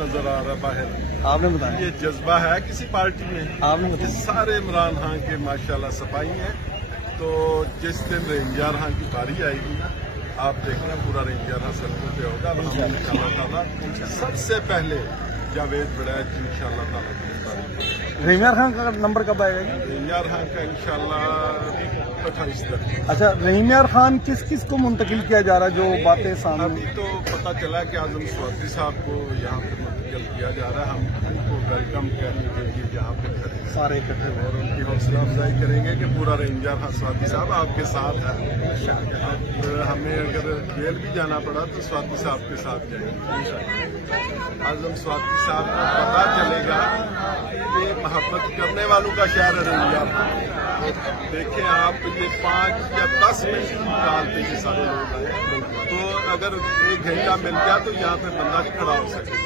نظر آ رہا باہر. آپ نے بتایا یہ جذبہ ہے کسی پارٹی میں. آپ نے بتایا سارے عمران خان کے ماشاءاللہ صفائی ہیں. تو جس دن رنجار خان کی باری آئے گی آپ دیکھنا پورا رنجار خان سڑکوں پہ ہوگا. انشاءاللہ تعالیٰ سب سے پہلے جاوید بڑیچ انشاءاللہ تعالیٰ. رنجار خان کا نمبر کب آئے گا؟ رنجار خان کا انشاءاللہ 28 تک. اچھا، رنجار خان کس کس کو منتقل کیا جا رہا ہے جو باتیں سامنے؟ ابھی تو پتہ چلا کہ اعظم سوادی صاحب کو یہاں پہ منتقل کیا جا رہا ہے. ہم ان کو ویلکم کرنے کے لیے یہاں پہ کھڑے ہیں سارے اکٹھے اور ان کی حوصلہ افزائی کریں گے کہ پورا رنجار خان سوادی صاحب آپ کے ساتھ ہے. اب ہمیں اگر جیل بھی جانا پڑا تو سوادی صاحب کے ساتھ جائیں گے. اعظم سوادی صاحب کو پتہ چلے گا کہ یہ محبت کرنے والوں کا شہر ہے رنجار خان. دیکھیں آپ یہ 5 یا 10 منٹ نکالتے یہ سارے لوگ آئے تو اگر 1 گھنٹہ مل گیا تو یہاں پہ بندہ کھڑا ہو سکے.